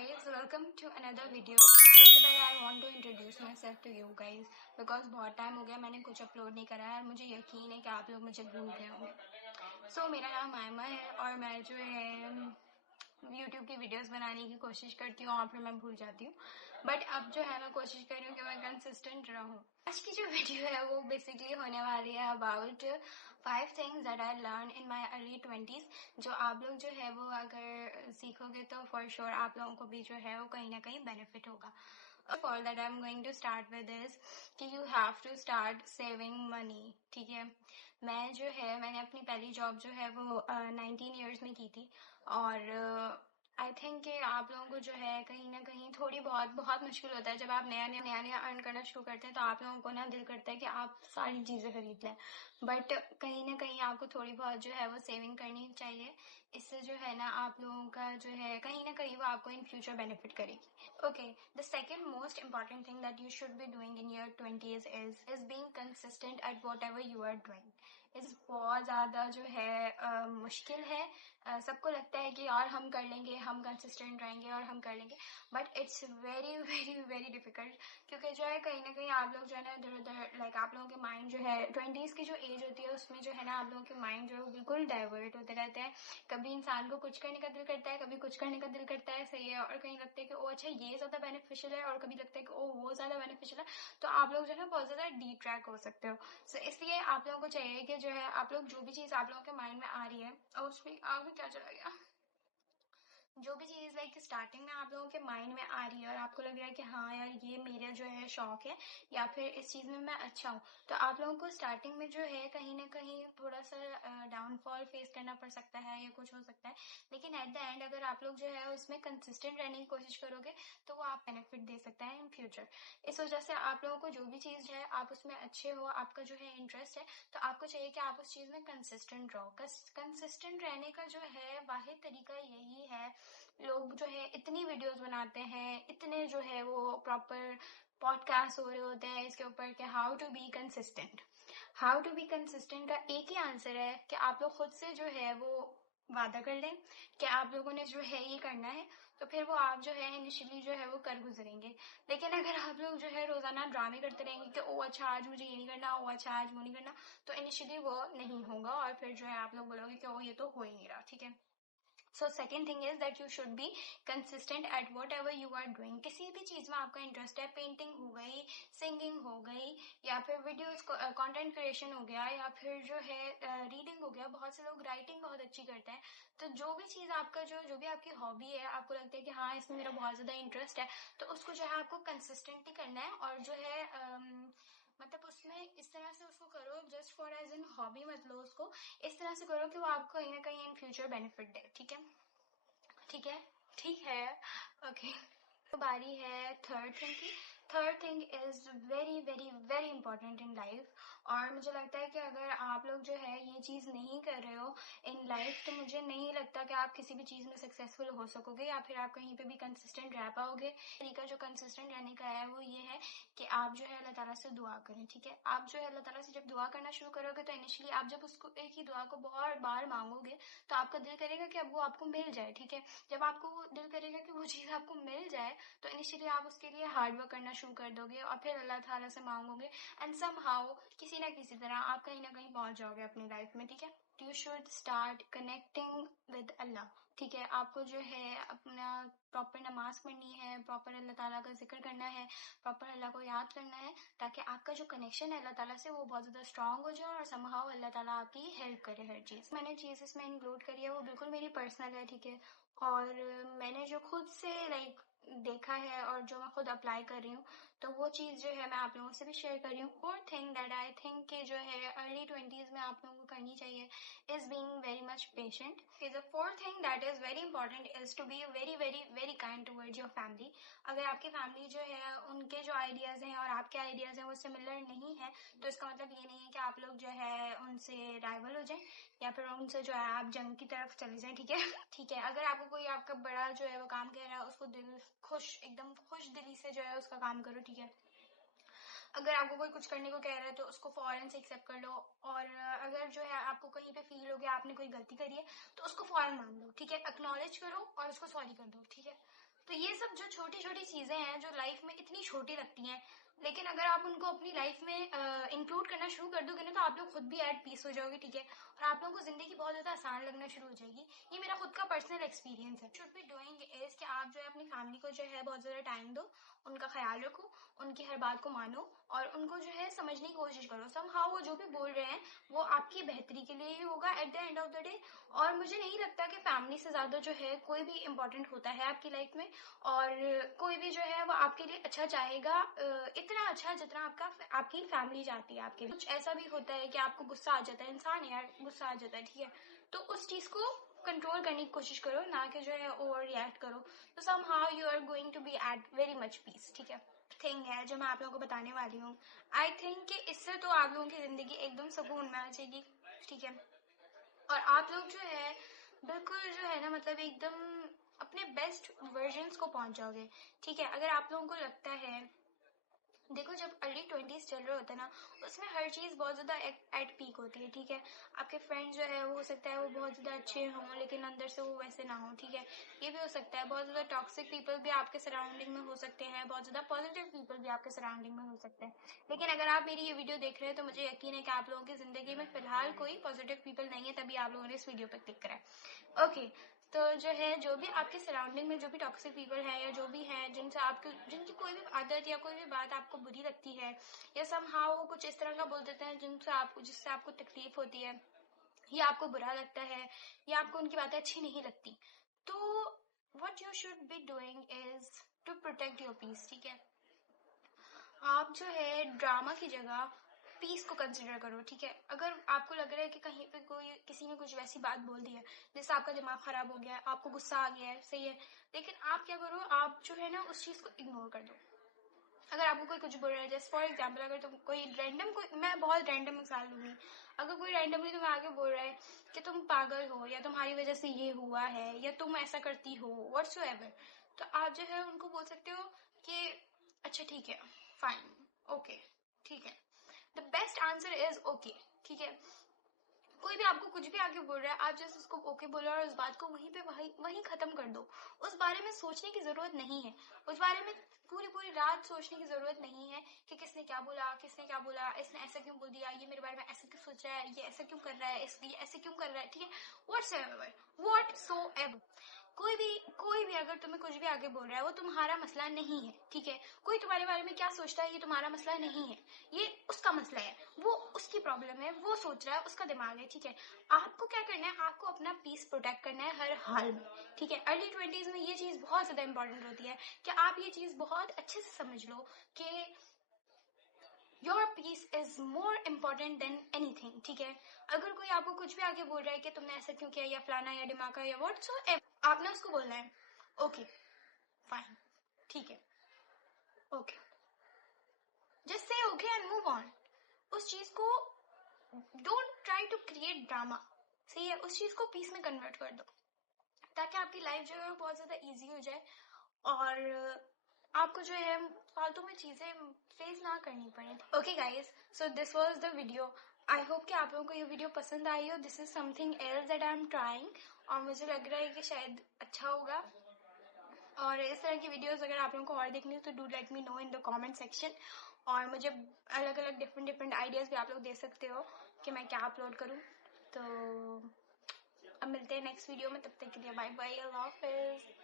guys, welcome to another video. सबसे पहले I want to introduce myself to you guys because बहुत time हो गया मैंने कुछ अपलोड नहीं करा है और मुझे यकीन है कि आप लोग मुझे भूल गए होंगे। So मेरा नाम आयमा है और मैं जो है YouTube की वीडियोस बनाने की कोशिश करती हूँ और फिर मैं भूल जाती हूँ, बट अब जो है मैं कोशिश कर रही हूँ कि मैं कंसिस्टेंट रहूँ। आज की जो वीडियो है वो बेसिकली होने वाली है about 5 things that I learn in my early 20s, जो आप लोग जो है वो अगर सीखोगे तो फॉर श्योर आप लोगों को भी जो है वो कहीं ना कहीं बेनिफिट होगा। All that I am going to start with is कि you have to start saving money. ठीक है, मैंने अपनी पहली जॉब जो है वो 19 ईयर्स में की थी और आई थिंक कि आप लोगों को जो है कहीं ना कहीं थोड़ी बहुत मुश्किल होता है जब आप नया अर्न करना शुरू करते हैं, तो आप लोगों को ना दिल करता है कि आप सारी चीज़ें खरीद लें, बट कहीं ना कहीं आपको थोड़ी बहुत जो है वो सेविंग करनी चाहिए। इससे जो है ना आप लोगों का जो है कहीं ना कहीं वो आपको इन फ्यूचर बेनिफिट करेगी। Okay, the second most important thing that you should be doing in your 20s is being consistent at whatever you are doing. इस बहुत ज़्यादा जो है मुश्किल है। सबको लगता है कि यार हम कर लेंगे, हम कंसिस्टेंट रहेंगे और हम कर लेंगे, but it's very very very difficult, क्योंकि जो है कहीं ना कहीं आप लोग जो है ना इधर उधर लाइक आप लोगों के माइंड जो है 20s की जो एज होती है उसमें जो है ना आप लोगों के माइंड जो है वो बिल्कुल डाइवर्ट होते रहते हैं। कभी इंसान को कुछ करने का दिल करता है, कभी कुछ करने का दिल करता है, सही है, और कहीं लगता है कि ओ अच्छा ये ज़्यादा बेनिफिशियल है, और कभी लगता है कि ओ वो ज़्यादा बेनिफिशियल है, तो आप लोग जो है ना बहुत ज़्यादा डी ट्रैक हो सकते हो। सो इसलिए आप लोगों को चाहिए कि जो है आप लोग जो भी चीज़ आप लोगों के माइंड में आ रही है, और उसमें आगे क्या चला गया, जो भी चीज़ लाइक स्टार्टिंग में आप लोगों के माइंड में आ रही है और आपको लग रहा है कि हाँ यार ये मेरा जो है शौक है या फिर इस चीज़ में मैं अच्छा हूँ, तो आप लोगों को स्टार्टिंग में जो है कहीं ना कहीं थोड़ा सा डाउनफॉल फेस करना पड़ सकता है या कुछ हो सकता है, लेकिन एट द एंड अगर आप लोग जो है उसमें कंसिस्टेंट रहने की कोशिश करोगे तो वो आप बेनिफिट दे सकता है इन फ्यूचर। इस वजह से आप लोगों को जो भी चीज़ है आप उसमें अच्छे हो, आपका जो है इंटरेस्ट है, तो आपको चाहिए कि आप उस चीज़ में कंसिस्टेंट रहो। कंसिस्टेंट रहने का जो है वाहिद तरीका यही है। लोग जो है इतनी वीडियोस बनाते हैं, इतने जो है वो प्रॉपर पॉडकास्ट हो रहे होते हैं इसके ऊपर कि how to be consistent. How to be consistent का एक ही आंसर है कि आप लोग खुद से जो है वो वादा कर लें कि आप लोगों ने जो है ये करना है, तो फिर वो आप जो है इनिशियली जो है वो कर गुजरेंगे। लेकिन अगर आप लोग जो है रोजाना ड्रामे करते रहेंगे कि ओ अच्छा आज मुझे ये नहीं करना, ओ अच्छा आज वो नहीं करना, तो इनिशियली वो नहीं होगा और फिर जो है आप लोग बोलोगे कि ओ ये तो हो ही नहीं रहा। ठीक है, so second thing is that you should be consistent at whatever you are doing. किसी भी चीज़ में आपका इंटरेस्ट है, पेंटिंग हो गई, सिंगिंग हो गई, या फिर वीडियोस कंटेंट क्रिएशन हो गया, या फिर जो है रीडिंग हो गया, बहुत से लोग राइटिंग बहुत अच्छी करते हैं, तो जो भी चीज़ आपका जो भी आपकी हॉबी है, आपको लगता है कि हाँ इसमें मेरा बहुत ज़्यादा इंटरेस्ट है, तो उसको जो है आपको कंसिस्टेंटली करना है और जो है मतलब उसमें इस तरह से उसको करो, just for as an hobby मत लो उसको, इस तरह से करो कि वो आपको कहीं ना कहीं इन फ्यूचर बेनिफिट दे। ठीक है, ठीक है, ठीक है, ओके। तो बारी है थर्ड थिंग की। Third thing is very very very important in life, और मुझे लगता है कि अगर आप लोग जो है ये चीज़ नहीं कर रहे हो इन लाइफ, तो मुझे नहीं लगता कि आप किसी भी चीज़ में सक्सेसफुल हो सकोगे या फिर आप कहीं पे भी कंसिस्टेंट रह पाओगे। तरीका जो कंसिस्टेंट रहने का है वो ये है कि आप जो है अल्लाह ताला से दुआ करें। ठीक है, आप जो है अल्लाह ताला से जब दुआ करना शुरू करोगे तो इनिशियली आप जब उसको एक ही दुआ को बहुत बार मांगोगे तो आपका दिल करेगा कि अब वो आपको मिल जाए। ठीक है, जब आपको दिल करेगा कि वो चीज़ आपको मिल जाए तो इनिशियली आप उसके लिए हार्ड वर्क करना शुरू कर दोगे और फिर अल्लाह ताला से मांगोगे, एंड समहाउ किसी ना किसी तरह आप कहीं ना कहीं पहुंच जाओगे अपनी लाइफ में। ठीक है, you should start connecting with Allah. ठीक है, आपको जो है अपना प्रॉपर नमाज पढ़नी है, प्रॉपर अल्लाह ताला का जिक्र करना है, प्रॉपर अल्लाह को याद करना है, ताकि आपका जो कनेक्शन है अल्लाह ताला से वो बहुत ज़्यादा स्ट्रांग हो जाए और समहाउ अल्लाह ताला आपकी हेल्प करे हर चीज़। मैंने चीज़ इसमें इंक्लूड करी है वो बिल्कुल मेरी पर्सनल है। ठीक है, और मैंने जो खुद से लाइक देखा है और जो मैं खुद अप्लाई कर रही हूँ, तो वो चीज़ जो है मैं आप लोगों से भी शेयर कर रही हूँ। Fourth thing that I think कि जो है अर्ली 20s में आप लोगों को करनी चाहिए is being very much patient. The fourth thing that is very important is to be very very very kind towards your family. अगर आपकी फैमिली जो है उनके जो आइडियाज़ हैं और आपके आइडियाज़ हैं वो सिमिलर नहीं है, तो इसका मतलब ये नहीं है कि आप लोग जो है उनसे राइवल हो जाएं या फिर उनसे जो है आप जंग की तरफ चले जाएं। ठीक है, ठीक है, अगर आपको कोई आपका बड़ा जो है वो काम कह रहा है उसको दिल खुश एकदम खुश दिली से जो है उसका काम करो। ठीक है, अगर आपको कोई कुछ करने को कह रहा है तो उसको फौरन से एक्सेप्ट कर लो, और अगर जो है आपको कहीं पे फील हो गया आपने कोई गलती करी है तो उसको फौरन मान लो। ठीक है, एक्नॉलेज करो और उसको सॉरी कर दो। ठीक है, तो ये सब जो छोटी छोटी चीजें हैं जो लाइफ में इतनी छोटी लगती हैं, लेकिन अगर आप उनको अपनी लाइफ में इंक्लूड करना शुरू कर दोगे ना तो आप लोग खुद भी एट पीस हो जाओगे, ठीक है, और आप लोगों को जिंदगी बहुत ज्यादा आसान लगना शुरू हो जाएगी। ये मेरा खुद का पर्सनल एक्सपीरियंस है। शुड बी डूइंग इज कि आप जो है अपनी फैमिली को जो है बहुत ज्यादा टाइम दो, उनका ख्याल रखो, उनकी हर बात को मानो और उनको जो है समझने की कोशिश करो। समहाउ वो जो भी बोल रहे हैं वो आपकी बेहतरी के लिए ही होगा at the end of the day. और मुझे नहीं लगता कि फैमिली से ज्यादा जो है कोई भी इम्पोर्टेंट होता है आपकी लाइफ में, और कोई भी जो है वो आपके लिए अच्छा चाहेगा, इतना अच्छा जितना आपकी फैमिली चाहती है आपके लिए। कुछ ऐसा भी होता है कि आपको गुस्सा आ जाता है, इंसान है यार, गुस्सा आ जाता है, ठीक है, तो उस चीज को कंट्रोल करने की कोशिश करो, ना कि जो है ओवर रिएक्ट करो। तो somehow you are going to be at very much peace, ठीक है। थिंग है जो मैं आप लोगों को बताने वाली हूँ, आई थिंक कि इससे तो आप लोगों की जिंदगी एकदम सुकून में आ जाएगी, ठीक है, और आप लोग जो है बिल्कुल जो है ना मतलब एकदम अपने बेस्ट वर्जन्स को पहुंच जाओगे, ठीक है। अगर आप लोगों को लगता है, देखो जब अर्ली 20s चल रहे होते हैं ना, उसमें हर चीज बहुत ज्यादा एट पीक होती है, ठीक है। आपके फ्रेंड जो है वो हो सकता है वो बहुत ज्यादा अच्छे हों लेकिन अंदर से वो वैसे ना हो, ठीक है, ये भी हो सकता है। बहुत ज्यादा टॉक्सिक पीपल भी आपके सराउंडिंग में हो सकते हैं, बहुत ज्यादा पॉजिटिव पीपल भी आपके सराउंडिंग में हो सकते हैं। लेकिन अगर आप मेरी ये वीडियो देख रहे हैं तो मुझे यकीन है कि आप लोगों की जिंदगी में फिलहाल कोई पॉजिटिव पीपल नहीं है, तभी आप लोगों ने इस वीडियो पर क्लिक करा है। ओके, तो जो है जो भी आपके सराउंडिंग में जो भी टॉक्सिक पीपल है या जो भी है जिनकी कोई भी आदत या कोई भी बात आपको बुरी लगती है, या समहाउ वो कुछ इस तरह का बोल देते हैं जिससे आपको तकलीफ होती है या आपको बुरा लगता है या आपको उनकी बातें अच्छी नहीं लगती, तो what you should be doing is to protect your peace, ठीक है। आप जो है ड्रामा की जगह पीस को कंसिडर करो, ठीक है। अगर आपको लग रहा है कि कहीं पे किसी ने कुछ वैसी बात बोल दी है जिससे आपका दिमाग खराब हो गया है, आपको गुस्सा आ गया है, सही है, लेकिन आप क्या करो, आप जो है ना उस चीज को इग्नोर कर दो। अगर आपको कोई कुछ बोल रहा है, जैसे फॉर एग्जाम्पल अगर तुम मैं बहुत रैंडम मिसाल लूंगी, अगर कोई रैंडमली तुम्हें आगे बोल रहा है कि तुम पागल हो या तुम्हारी वजह से ये हुआ है या तुम ऐसा करती हो व्हाटसोएवर, तो आप जो है उनको बोल सकते हो कि अच्छा ठीक है, फाइन, ओके, ठीक है। The best answer is okay, ठीक है। कोई भी आपको कुछ भी आगे बोल रहा है, आप जैसे उसको ओके बोलो और उस बात को वहीं पे वहीं खत्म कर दो। उस बारे में सोचने की जरूरत नहीं है, उस बारे में पूरी पूरी रात सोचने की जरूरत नहीं है कि किसने क्या बोला, इसने ऐसा क्यों बोल दिया, ये मेरे बारे में ऐसा क्यों सोच रहा है, ये ऐसा क्यों कर रहा है, इसलिए ऐसे क्यों कर रहा है, ठीक है। व्हाटसोएवर कोई भी अगर तुम्हें कुछ भी आगे बोल रहा है वो तुम्हारा मसला नहीं है, ठीक है। कोई तुम्हारे बारे में क्या सोचता है ये तुम्हारा मसला नहीं है, ये उसका मसला है, वो उसकी प्रॉब्लम है, वो सोच रहा है, उसका दिमाग है, ठीक है। आपको क्या करना है, आपको अपना पीस प्रोटेक्ट करना है हर हाल में, ठीक है। अर्ली 20s में ये चीज बहुत ज्यादा इंपॉर्टेंट होती है कि आप ये चीज बहुत अच्छे से समझ लो कि your peace is more important than anything, ठीक है। अगर कोई आपको कुछ भी आगे बोल रहा है कि तुमने ऐसा क्यों किया या फलाना या डिमाका या व्हाटसोएवर, आपने उसको बोलना है ओके, फाइन, ठीक है, okay, just say okay and move on. उस चीज को don't try to create drama, सही है, उस चीज को पीस में कन्वर्ट कर दो ताकि आपकी लाइफ जो है वो बहुत ज्यादा इजी हो जाए और आपको जो है फालतू में चीजें फेस ना करनी पड़े। Okay guys, so this was the video. I hope कि आप लोगों को ये वीडियो पसंद आई हो। This is something else that I am trying और मुझे लग रहा है कि शायद अच्छा होगा। और इस तरह की वीडियोस अगर आप लोगों को और देखनी हो तो do let me know in the comment section, और मुझे अलग अलग डिफरेंट आइडियाज भी आप लोग दे सकते हो कि मैं क्या अपलोड करूँ। तो अब मिलते हैं नेक्स्ट वीडियो में, तब तक के लिए बाय बाय, अल्लाह हाफिज।